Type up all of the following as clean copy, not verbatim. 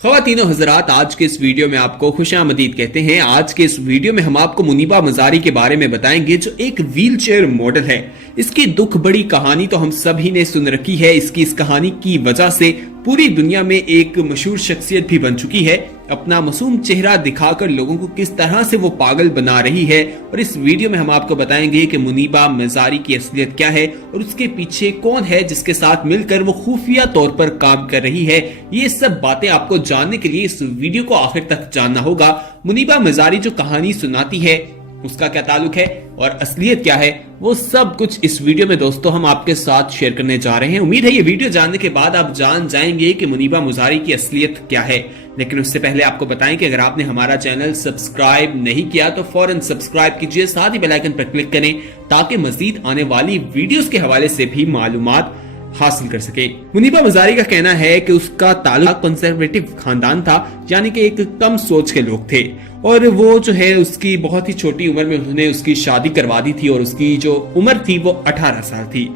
ख़वातीन और हज़रात, आज के इस वीडियो में आपको खुशामदीद कहते हैं। आज के इस वीडियो में हम आपको मुनीबा मज़ारी के बारे में बताएंगे, जो एक व्हीलचेयर मॉडल है। इसकी दुख बड़ी कहानी तो हम सभी ने सुन रखी है। इसकी इस कहानी की वजह से पूरी दुनिया में एक मशहूर शख्सियत भी बन चुकी है। अपना मासूम चेहरा दिखाकर लोगों को किस तरह से वो पागल बना रही है, और इस वीडियो में हम आपको बताएंगे कि मुनीबा मज़ारी की असलियत क्या है और उसके पीछे कौन है जिसके साथ मिलकर वो खुफिया तौर पर काम कर रही है। ये सब बातें आपको जानने के लिए इस वीडियो को आखिर तक जानना होगा। मुनीबा मज़ारी जो कहानी सुनाती है उसका क्या ताल्लुक है और असलियत क्या है, वो सब कुछ इस वीडियो में दोस्तों हम आपके साथ शेयर करने जा रहे हैं। उम्मीद है ये वीडियो जानने के बाद आप जान जाएंगे कि मुनीबा मज़ारी की असलियत क्या है। लेकिन उससे पहले आपको बताएं कि अगर आपने हमारा चैनल सब्सक्राइब नहीं किया तो फौरन सब्सक्राइब कीजिए, साथ ही बेल आइकन पर क्लिक करें ताकि मजीद आने वाली वीडियोस के हवाले से भी मालूमात हासिल कर सके। मुनीबा मज़ारी का कहना है कि उसका ताल्लुक कंजर्वेटिव खानदान था, यानी कि एक कम सोच के लोग थे, और वो जो है उसकी बहुत ही छोटी उम्र में उन्होंने उसकी शादी करवा दी थी और उसकी जो उम्र थी वो 18 साल थी।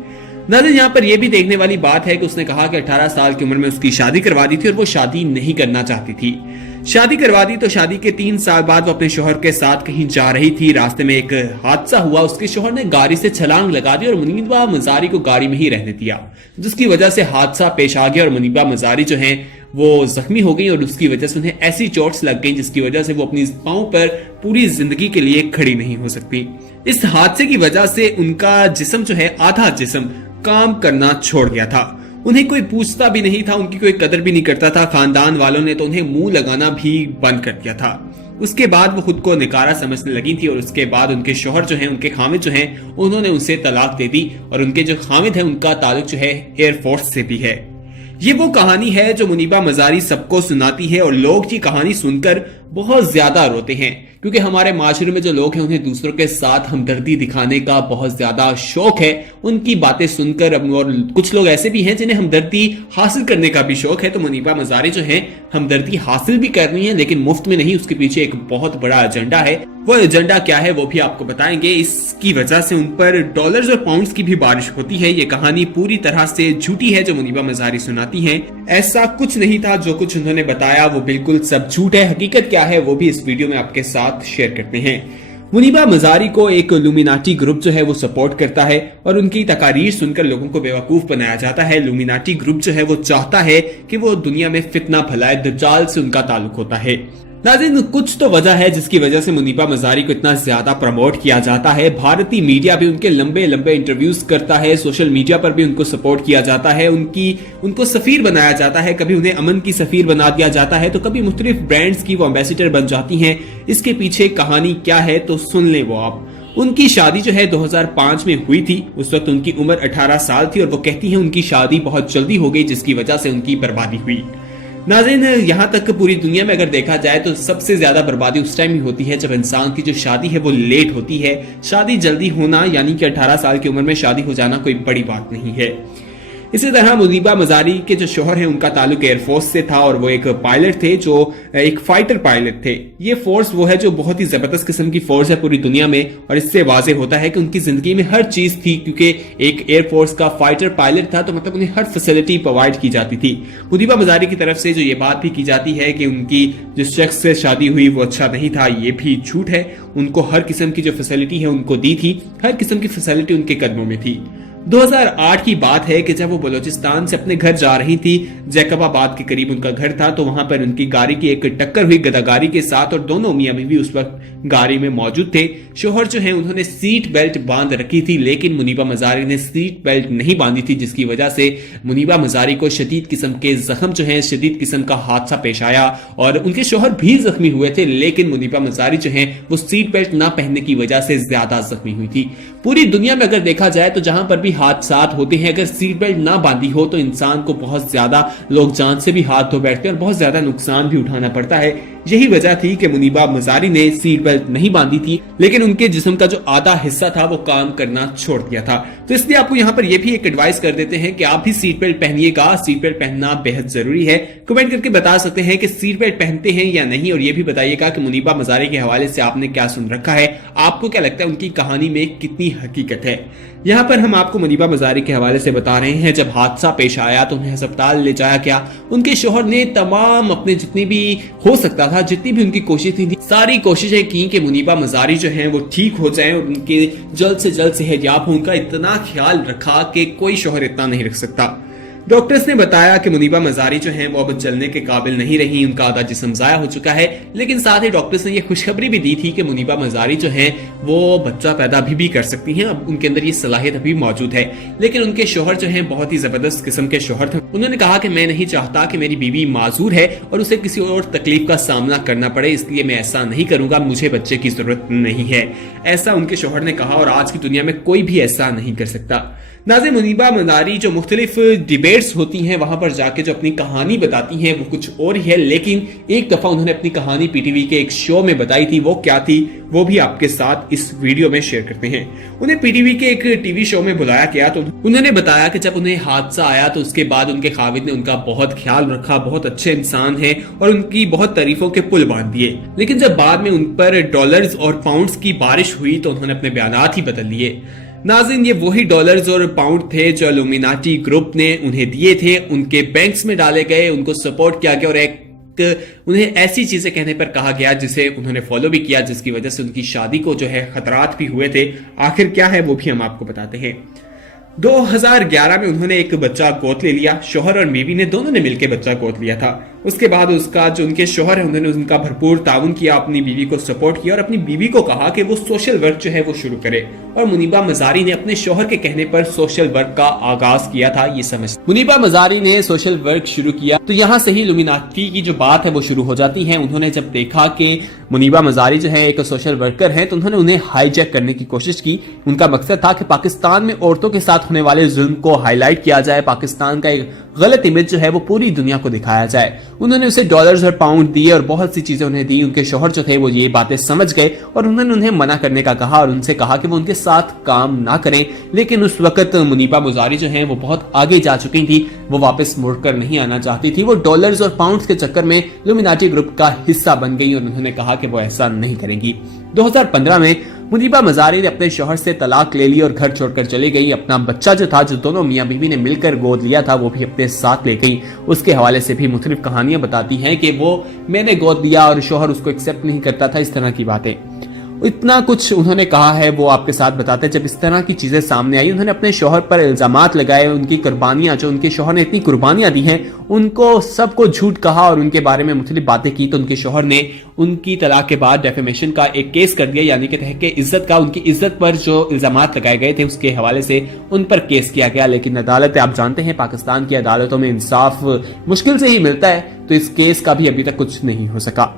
नाज़रीन, यहाँ पर यह भी देखने वाली बात है कि उसने कहा कि 18 साल की उम्र में उसकी शादी करवा दी थी और वो शादी नहीं करना चाहती थी। शादी करवा दी तो शादी के 3 साल बाद वो अपने शोहर के साथ कहीं जा रही थी। रास्ते में एक हादसा हुआ, उसके शोहर ने गाड़ी से छलांग लगा दी और मुनीबा मज़ारी को गाड़ी में ही रहने दिया, जिसकी वजह से हादसा पेश आ गया और मुनीबा मज़ारी जो है वो जख्मी हो गई और उसकी वजह से उन्हें ऐसी चोट्स लग गई जिसकी वजह से वो अपनी पांव पर पूरी जिंदगी के लिए खड़ी नहीं हो सकती। इस हादसे की वजह से उनका जिस्म जो है, आधा जिस्म काम करना छोड़ गया था। उन्हें कोई पूछता भी नहीं था, उनकी कोई कदर भी नहीं करता था। खानदान वालों ने तो उन्हें मुंह लगाना भी बंद कर दिया था। उसके बाद वो खुद को निकारा समझने लगी थी और उसके बाद उनके शौहर जो हैं, उनके खामिद जो हैं, उन्होंने उनसे तलाक दे दी और उनके जो खामिद हैं उनका ताल्लुक जो है एयरफोर्स से भी है। ये वो कहानी है जो मुनीबा मज़ारी सबको सुनाती है और लोग ये कहानी सुनकर बहुत ज्यादा रोते हैं, क्योंकि हमारे माशरे में जो लोग हैं उन्हें दूसरों के साथ हमदर्दी दिखाने का बहुत ज्यादा शौक है। उनकी बातें सुनकर, और कुछ लोग ऐसे भी हैं जिन्हें हमदर्दी हासिल करने का भी शौक है। तो मुनीबा मज़ारी जो है हमदर्दी हासिल भी करनी है, लेकिन मुफ्त में नहीं। उसके पीछे एक बहुत बड़ा एजेंडा है। वो एजेंडा क्या है वो भी आपको बताएंगे। इसकी वजह से उन पर डॉलर्स और पाउंड्स की भी बारिश होती है। ये कहानी पूरी तरह से झूठी है जो मुनीबा मज़ारी सुनाती हैं। ऐसा कुछ नहीं था, जो कुछ उन्होंने बताया वो बिल्कुल सब झूठ है। हकीकत क्या है वो भी इस वीडियो में आपके साथ शेयर करते हैं। मुनीबा मज़ारी को एक लुमिनाटी ग्रुप जो है वो सपोर्ट करता है और उनकी तकारीर सुनकर लोगों को बेवकूफ बनाया जाता है। लुमिनाटी ग्रुप जो है वो चाहता है कि वो दुनिया में फितना फैलाए, दज्जाल से उनका ताल्लुक होता है। नाज़रीन, कुछ तो वजह है जिसकी वजह से मुनीबा मज़ारी को इतना ज्यादा प्रमोट किया जाता है। भारतीय मीडिया भी उनके लंबे लंबे इंटरव्यूज करता है, सोशल मीडिया पर भी उनको सपोर्ट किया जाता है, उनको सफीर बनाया जाता है। कभी उन्हें अमन की सफीर बना दिया जाता है तो कभी मुख्तलिफ ब्रांड्स की वो एम्बेसडर बन जाती हैं। इसके पीछे कहानी क्या है तो सुन लें वो आप। उनकी शादी जो है 2005 में हुई थी। उस वक्त उनकी उम्र 18 साल थी और वो कहती हैं उनकी शादी बहुत जल्दी हो गई जिसकी वजह से उनकी बर्बादी हुई। नाज़रीन, यहाँ तक पूरी दुनिया में अगर देखा जाए तो सबसे ज्यादा बर्बादी उस टाइम ही होती है जब इंसान की जो शादी है वो लेट होती है। शादी जल्दी होना यानी कि 18 साल की उम्र में शादी हो जाना कोई बड़ी बात नहीं है। इसी तरह मुनीबा मज़ारी के जो शोहर हैं उनका ताल्लुक एयरफोर्स से था और वो एक पायलट थे, जो एक फाइटर पायलट थे। ये फोर्स वो है जो बहुत ही जबरदस्त किस्म की फोर्स है पूरी दुनिया में, और इससे वाज़ेह होता है कि उनकी जिंदगी में हर चीज थी, क्योंकि एक एयरफोर्स का फाइटर पायलट था तो मतलब उन्हें हर फैसिलिटी प्रोवाइड की जाती थी। मुनीबा मज़ारी की तरफ से जो ये बात भी की जाती है कि उनकी जिस शख्स से शादी हुई वो अच्छा नहीं था, ये भी झूठ है। उनको हर किस्म की जो फैसिलिटी है उनको दी थी, हर किस्म की फैसिलिटी उनके कदमों में थी। 2008 की बात है कि जब वो बलूचिस्तान से अपने घर जा रही थी, जैकबाबाद के करीब उनका घर था, तो वहां पर उनकी गाड़ी की एक टक्कर हुई गदागाड़ी के साथ और दोनों मियां बीवी उस वक्त गाड़ी में मौजूद थे। शोहर जो है उन्होंने सीट बेल्ट बांध रखी थी, लेकिन मुनीबा मज़ारी ने सीट बेल्ट नहीं बांधी थी, जिसकी वजह से मुनीबा मज़ारी को शदीद किस्म के जख्म जो है, शदीद किस्म का हादसा पेश आया और उनके शोहर भी जख्मी हुए थे। लेकिन मुनीबा मज़ारी जो है वो सीट बेल्ट ना पहनने की वजह से ज्यादा जख्मी हुई थी। पूरी दुनिया में अगर देखा जाए तो जहां पर भी हादसात होते हैं, अगर सीट बेल्ट ना बांधी हो तो इंसान को बहुत ज्यादा लोग जान से भी हाथ धो बैठते हैं और बहुत ज्यादा नुकसान भी उठाना पड़ता है। यही वजह थी कि मुनीबा मज़ारी ने सीट बेल्ट नहीं बांधी थी, लेकिन उनके जिस्म का जो आधा हिस्सा था वो काम करना छोड़ दिया था। तो इसलिए आपको यहाँ पर यह भी एक एडवाइस कर देते हैं कि आप भी सीट बेल्ट पहनिएगा। सीट बेल्ट पहनना बेहद जरूरी है। कमेंट करके बता सकते हैं कि सीट बेल्ट पहनते हैं या नहीं, और ये भी बताइएगा कि मुनीबा मज़ारी के हवाले से आपने क्या सुन रखा है। आपको क्या लगता है उनकी कहानी में कितनी हकीकत है। यहाँ पर हम आपको मुनीबा मजारी के हवाले से बता रहे हैं। जब हादसा पेश आया तो उन्हें अस्पताल ले जाया गया। उनके शौहर ने तमाम अपने जितनी भी हो सकता था, जितनी भी उनकी कोशिशें थी, सारी कोशिशें की कि मुनीबा मजारी जो हैं वो ठीक हो जाएं और उनके जल्द से जल्द सेहतयाब हो। उनका इतना ख्याल रखा कि कोई शौहर इतना नहीं रख सकता। डॉक्टर्स ने बताया कि मुनीबा मजारी जो हैं वो अब चलने के काबिल नहीं रही, उनका आधा जिस्म जाया हो चुका है। लेकिन साथ ही डॉक्टर्स ने ये खुशखबरी भी दी थी कि मुनीबा मजारी जो हैं वो बच्चा पैदा भी कर सकती हैं। अब उनके अंदर ये सलाहियत अभी मौजूद है। लेकिन उनके शौहर जो हैं बहुत ही जबरदस्त किस्म के शौहर थे। उन्होंने कहा कि मैं नहीं चाहता कि मेरी बीवी माजूर है और उसे किसी और तकलीफ का सामना करना पड़े, इसलिए मैं ऐसा नहीं करूंगा, मुझे बच्चे की जरूरत नहीं है, ऐसा उनके शौहर ने कहा। और आज की दुनिया में कोई भी ऐसा नहीं कर सकता। नाज़रीन, मुनीबा मजारी जो मुख्तलिफ डिबेट्स होती हैं वहां पर जाके जो अपनी कहानी बताती हैं वो कुछ और ही है। लेकिन एक दफा उन्होंने अपनी कहानी पीटीवी के एक शो में बताई थी। वो क्या थी वो भी आपके साथ इस वीडियो में शेयर करते हैं। उन्हें पीटीवी के एक टीवी शो में बुलाया गया तो उन्होंने बताया कि जब उन्हें हादसा आया तो उसके बाद उनके खाविद ने उनका बहुत ख्याल रखा, बहुत अच्छे इंसान हैं और उनकी बहुत तारीफों के पुल बांध दिए। लेकिन जब बाद में उन पर डॉलर्स और पाउंड्स की बारिश हुई तो उन्होंने अपने बयानात ही बदल लिए। नाज़रीन, ये वही डॉलर्स और पाउंड थे जो इल्यूमिनाटी ग्रुप ने उन्हें दिए थे, उनके बैंक्स में डाले गए, उनको सपोर्ट किया गया और एक उन्हें ऐसी चीजें कहने पर कहा गया जिसे उन्होंने फॉलो भी किया, जिसकी वजह से उनकी शादी को जो है खतरात भी हुए थे। आखिर क्या है वो भी हम आपको बताते हैं। 2011 में उन्होंने एक बच्चा गोद ले लिया। शौहर और बीवी ने दोनों ने मिलकर बच्चा गोद लिया था। उसके बाद उसका जो उनके शौहर है उन्होंने उनका भरपूर ताउन किया, अपनी बीवी को सपोर्ट किया और अपनी बीवी को कहा कि वो सोशल वर्क जो है वो शुरू करे। और मुनीबा मजारी ने अपने शौहर के कहने पर सोशल वर्क का आगाज किया था। ये समझ मुनीबा मजारी ने सोशल वर्क शुरू किया तो यहाँ से ही इल्यूमिनाटी की जो बात है वो शुरू हो जाती है। उन्होंने जब देखा कि मुनीबा मजारी जो है एक सोशल वर्कर है तो उन्होंने उन्हें हाईजैक करने की कोशिश की। उनका मकसद था कि पाकिस्तान में औरतों के साथ होने वाले जुल्म को हाईलाइट किया जाए, पाकिस्तान का एक गलत इमेज जो है वो पूरी दुनिया को दिखाया जाए। उन्होंने उसे डॉलर्स और पाउंड दिए और बहुत सी चीजें उन्हें दी। उनके शौहर जो थे वो ये बातें समझ गए और उन्होंने उन्हें मना करने का कहा और उनसे कहा कि वो उनके साथ काम ना करें। लेकिन उस वक्त मुनीबा मजारी जो है वो बहुत आगे जा चुकी थी, वो वापस मुड़कर नहीं आना चाहती थी। वो डॉलर्स और पाउंड्स के चक्कर में इल्यूमिनाटी ग्रुप का हिस्सा बन गई और उन्होंने कहा कि वो ऐसा नहीं करेंगी। 2015 में मुनीबा मजारी ने अपने शौहर से तलाक ले ली और घर छोड़कर चली गई। अपना बच्चा जो था, जो दोनों मियां बीवी ने मिलकर गोद लिया था, वो भी अपने साथ ले गई। उसके हवाले से भी मुख्तलिफ कहानियां बताती हैं कि वो मैंने गोद लिया और शौहर उसको एक्सेप्ट नहीं करता था, इस तरह की बातें। इतना कुछ उन्होंने कहा है वो आपके साथ बताते हैं। जब इस तरह की चीजें सामने आई उन्होंने अपने शौहर पर इल्जामात लगाए। उनकी कुर्बानियां, जो उनके शौहर ने इतनी कुर्बानियां दी हैं, उनको सबको झूठ कहा और उनके बारे में मुख्तलिफ बातें की। तो उनके शौहर ने उनकी तलाक के बाद डेफेमेशन का एक केस कर दिया, यानी कि तहरीक इज्जत का, उनकी इज्जत पर जो इल्जामात लगाए गए थे उसके हवाले से उन पर केस किया गया। लेकिन अदालत, आप जानते हैं पाकिस्तान की अदालतों में इंसाफ मुश्किल से ही मिलता है, तो इस केस का भी अभी तक कुछ नहीं हो सका।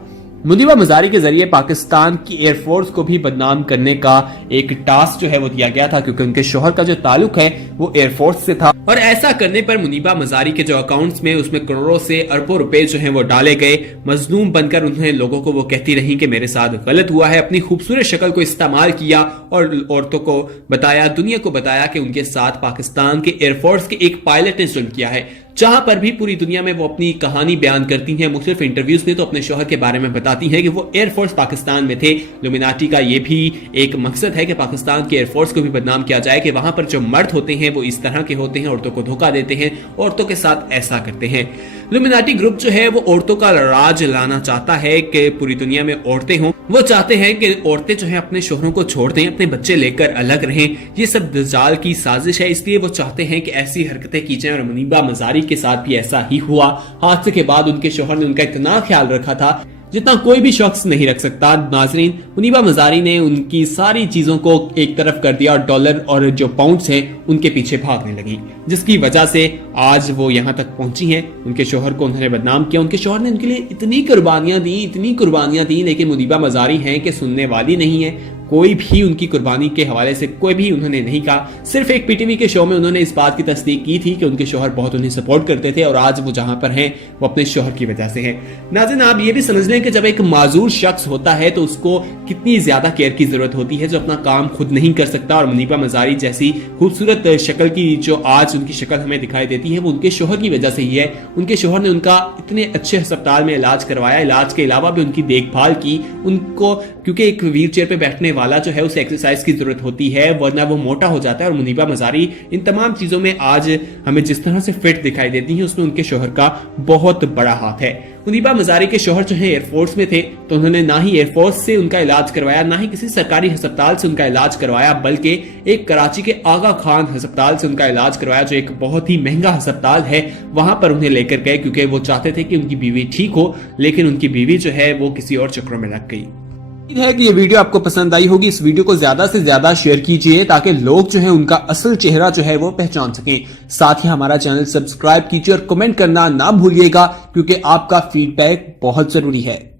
मुनीबा मजारी के जरिए पाकिस्तान की एयरफोर्स को भी बदनाम करने का एक टास्क जो है वो दिया गया था, क्योंकि उनके शौहर का जो ताल्लुक है वो एयरफोर्स से था। और ऐसा करने पर मुनीबा मजारी के जो अकाउंट्स में उसमें करोड़ों से अरबों रुपए जो हैं वो डाले गए। मजलूम बनकर उन्हें लोगों को वो कहती रही कि मेरे साथ गलत हुआ है। अपनी खूबसूरत शक्ल को इस्तेमाल किया और औरतों को बताया, दुनिया को बताया कि उनके साथ पाकिस्तान के एयरफोर्स के एक पायलट ने जुल्म किया है। जहां पर भी पूरी दुनिया में वो अपनी कहानी बयान करती हैं, मुख्तलिफ इंटरव्यूज में तो अपने शौहर के बारे में बताती हैं कि वो एयरफोर्स पाकिस्तान में थे। इल्यूमिनाटी का ये भी एक मकसद है कि पाकिस्तान के एयरफोर्स को भी बदनाम किया जाए कि वहां पर जो मर्द होते हैं वो इस तरह के होते हैं, औरतों को धोखा देते हैं, औरतों के साथ ऐसा करते हैं। इल्यूमिनाटी ग्रुप जो है वो औरतों का राज लाना चाहता है कि पूरी दुनिया में औरतें हों। वो चाहते हैं कि औरतें जो है अपने शौहरों को छोड़ दें, अपने बच्चे लेकर अलग रहें। ये सब दज्जाल की साजिश है, इसलिए वो चाहते हैं कि ऐसी हरकतें की जाएं। और मुनीबा मजारी के साथ भी ऐसा ही हुआ। हादसे के बाद उनके शौहर ने उनका इतना ख्याल रखा था जितना कोई भी शख्स नहीं रख सकता। नाजरीन, मुनीबा मजारी ने उनकी सारी चीजों को एक तरफ कर दिया और डॉलर और जो पाउंड्स हैं उनके पीछे भागने लगी, जिसकी वजह से आज वो यहाँ तक पहुंची हैं। उनके शौहर को उन्होंने बदनाम किया। उनके शौहर ने उनके लिए इतनी कुर्बानियां दी, लेकिन मुनीबा मजारी हैं कि सुनने वाली नहीं है। कोई भी उनकी कुर्बानी के हवाले से कोई भी उन्होंने नहीं कहा। सिर्फ एक पीटीवी के शो में उन्होंने इस बात की तस्दीक की थी कि उनके शौहर बहुत उन्हें सपोर्ट करते थे और आज वो जहां पर हैं वो अपने शौहर की वजह से हैं। नाज़रीन, आप ये भी समझ लें कि जब एक माजूर शख्स होता है तो उसको कितनी ज्यादा केयर की जरूरत होती है, जो अपना काम खुद नहीं कर सकता। और मुनीबा मजारी जैसी खूबसूरत शक्ल की जो आज उनकी शक्ल हमें दिखाई देती है वो उनके शौहर की वजह से ही है। उनके शौहर ने उनका इतने अच्छे अस्पताल में इलाज करवाया, इलाज के अलावा भी उनकी देखभाल की उनको, क्योंकि एक व्हील चेयर पे बैठने वाला जो है उसे एक्सरसाइज की जरूरत होती है, वरना वो मोटा हो जाता है। और मुनीबा मजारी इन तमाम चीजों में आज हमें जिस तरह से फिट दिखाई देती हैं, उसमें उनके शौहर का बहुत बड़ा हाथ है। मुनीबा मजारी के शौहर जो है एयरफोर्स में थे, तो उन्होंने ना ही एयरफोर्स से उनका इलाज करवाया, ना ही किसी सरकारी अस्पताल से उनका इलाज करवाया, बल्कि एक कराची के आगा खान अस्पताल से उनका इलाज करवाया, जो एक बहुत ही महंगा अस्पताल है। वहां पर उन्हें लेकर गए क्योंकि वो चाहते थे कि उनकी बीवी ठीक हो, लेकिन उनकी बीवी जो है वो किसी और चक्रों में लग गई। उम्मीद है कि ये वीडियो आपको पसंद आई होगी। इस वीडियो को ज्यादा से ज्यादा शेयर कीजिए ताकि लोग जो है उनका असल चेहरा जो है वो पहचान सकें। साथ ही हमारा चैनल सब्सक्राइब कीजिए और कमेंट करना ना भूलिएगा, क्योंकि आपका फीडबैक बहुत जरूरी है।